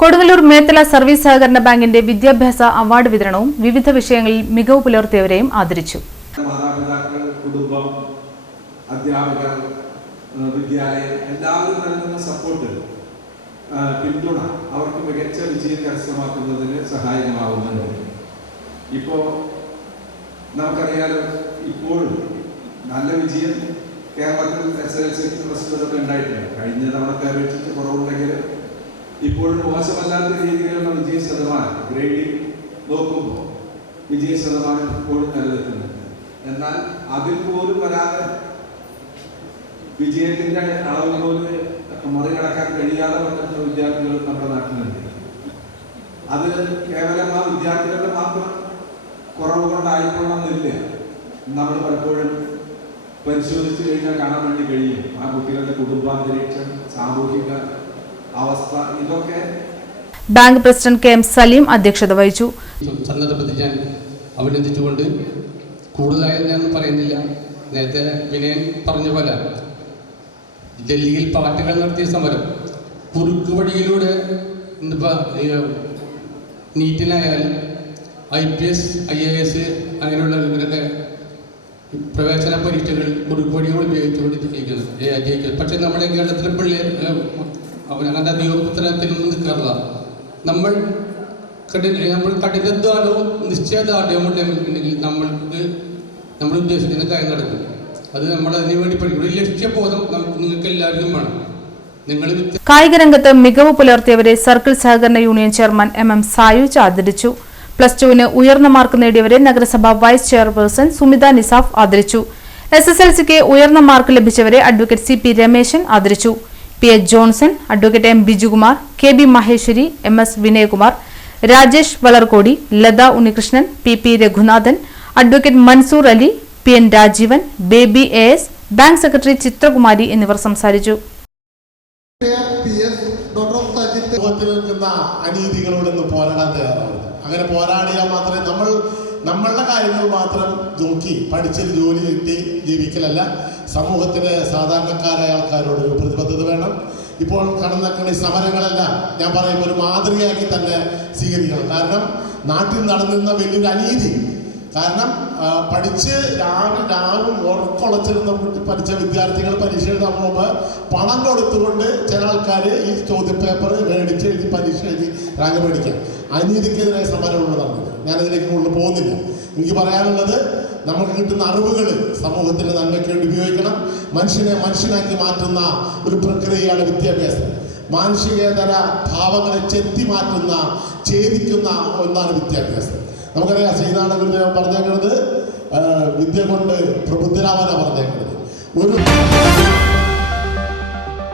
Kodungallur Methala service സഹകരണ ബാങ്കിന്റെ വിദ്യാഭ്യാസ അവാർഡ് വിതരണവും വിവിധ വിഷയങ്ങളിൽ മികവ് പുലർത്തിയവരെയും ആദരിച്ചു. മാതാപിതാക്കൾ, കുടുംബം, അധ്യാപകർ, വിദ്യാലയം എല്ലാവരും നൽകുന്ന സപ്പോർട്ട്, പിന്തുണ അവർക്ക് മികച്ച വിജയം കരസ്ഥമാക്കുന്നതിന് സഹായകമാവുന്നുണ്ട്. ഇപ്പോൾ നമുക്കറിയാലോ, ഇപ്പോൾ നല്ല വിജയം കേരളത്തിൽ SSLC പ്ലസ് ഉണ്ടായിട്ടുണ്ട്. കഴിഞ്ഞ തവണത്തെ അപേക്ഷിച്ച് കുറവുണ്ടെങ്കിൽ ഇപ്പോഴും മോശമല്ലാത്ത രീതിയിലുള്ള വിജയ ശതമാനം ഗ്രേഡിംഗ് നോക്കുമ്പോൾ വിജയ ശതമാനം ഇപ്പോഴും നിലനിൽക്കുന്നുണ്ട്. എന്നാൽ അതിൽ പോലും വരാതെ വിജയത്തിന്റെ അളവ് പോലും മറികടക്കാൻ കഴിയാതെ പറ്റുന്ന വിദ്യാർത്ഥികൾ നമ്മുടെ നാട്ടിലുണ്ട്. അത് കേവലം ആ വിദ്യാർത്ഥികളുടെ മാത്രം കുറവ് കൊണ്ടായിക്കൊള്ളണമെന്നില്ല. നമ്മൾ പലപ്പോഴും പരിശോധിച്ചു കഴിഞ്ഞാൽ കാണാൻ വേണ്ടി കഴിയും ആ കുട്ടികളുടെ കുടുംബാന്തരീക്ഷം, സാമൂഹിക അവസ്ഥ, ഇതൊക്കെ. ബാങ്ക് പ്രസിഡന്റ് KM സലീം അധ്യക്ഷത വഹിച്ചു. സന്ദർഭത്തിൽ ഞാൻ അഭിനന്ദിച്ചുകൊണ്ട് കൂടുതലായി ഞാൻ പറയുന്നില്ല. നേരത്തെ വിനയൻ പറഞ്ഞ പോലെ ഡൽഹിയിൽ പാർട്ടികൾ നടത്തിയ സമരം കുറുക്ക് വഴിയിലൂടെ നീറ്റിനായാലും IPS, IAS അങ്ങനെയുള്ള ഇവരൊക്കെ പ്രവേശന പരീക്ഷകൾ കുറുക്ക് വഴികൾ ഉപയോഗിച്ചുകൊണ്ട്. പക്ഷെ നമ്മുടെ കേരളത്തിലെ പിള്ളേർ അവനങ്ങനത്തെ അധികോത്തരത്തിലൊന്നും നിൽക്കാറില്ല. നമ്മൾ കഠിനാധ്വാനവും നിശ്ചയദാർഢ്യവും ഉണ്ടെങ്കിൽ നമ്മൾ ഉദ്ദേശിക്കുന്ന കാര്യം നടക്കും. അത് നമ്മൾ അതിനു വേണ്ടി പഠിക്കും. ഒരു ലക്ഷ്യബോധം നിങ്ങൾക്ക് എല്ലാവർക്കും വേണം. കായിക രംഗത്ത് മികവ് പുലർത്തിയവരെ സർക്കിൾ സഹകരണ യൂണിയൻ ചെയർമാൻ MM സായുജ് ആദരിച്ചു. +2 ഉയർന്ന മാർക്ക് നേടിയവരെ നഗരസഭ വൈസ് ചെയർപേഴ്സൺ സുമിത നിസാഫ് ആദരിച്ചു. SSLCക്ക് ഉയർന്ന മാർക്ക് ലഭിച്ചവരെ അഡ്വക്കേറ്റ് CP രമേശൻ ആദരിച്ചു. PH Johnson, advocate M Bijukumar, KB Maheshwari, MS Vinayakumar, Rajesh Valarkodi, Latha Unnikrishnan, PP Raghunathan, advocate Mansoor Ali, PN Rajeevan, Baby AS, bank secretary Chithrakumari എന്നിവർ സംസാരിച്ചു. അനീതികളോടൊന്ന് പോരാടാൻ തയ്യാറാവുന്നത്. അങ്ങനെ പോരാടിയാൽ മാത്രമേ നമ്മളുടെ കാര്യങ്ങൾ മാത്രം നോക്കി പഠിച്ചൊരു ജോലി കിട്ടി ജീവിക്കലല്ല, സമൂഹത്തിലെ സാധാരണക്കാരായ ആൾക്കാരോട് ഒരു പ്രതിബദ്ധത വേണം. ഇപ്പോൾ കടന്നക്കുന്ന ഈ സമരങ്ങളെല്ലാം ഞാൻ പറയുമ്പോൾ ഒരു മാതൃകയാക്കി തന്നെ സ്വീകരിക്കണം. കാരണം നാട്ടിൽ നടന്നിരുന്ന വലിയൊരു അനീതി, കാരണം പഠിച്ച് രാവും ഉറക്കൊളച്ചിരുന്ന പഠിച്ച വിദ്യാർത്ഥികൾ പരീക്ഷ എഴുതാൻ പോകുമ്പോൾ പണം കൊടുത്തുകൊണ്ട് ചില ആൾക്കാർ ഈ ചോദ്യപേപ്പർ മേടിച്ച് എഴുതി പരീക്ഷ എഴുതി റാങ്ക് മേടിക്കാം. അനീതിക്കെതിരായ സമരമുള്ള നടന്നത്. ഞാനതിലേക്ക് കൂടുതൽ പോകുന്നില്ല. എനിക്ക് പറയാനുള്ളത്, നമുക്ക് കിട്ടുന്ന അറിവുകൾ സമൂഹത്തിൻ്റെ നന്മയ്ക്ക് വേണ്ടി ഉപയോഗിക്കണം. മനുഷ്യനെ മനുഷ്യനാക്കി മാറ്റുന്ന ഒരു പ്രക്രിയയാണ് വിദ്യാഭ്യാസം. മാനുഷികേതര ഭാവങ്ങളെ ചെത്തി മാറ്റുന്ന, ഛേദിക്കുന്ന ഒന്നാണ് വിദ്യാഭ്യാസം. നമുക്കറിയാം, ശ്രീനാരായണ ഗുരുദേവൻ പറഞ്ഞേക്കുന്നത് വിദ്യ കൊണ്ട് പ്രബുദ്ധരാവാനാണ് പറഞ്ഞേക്കുന്നത്. ഒരു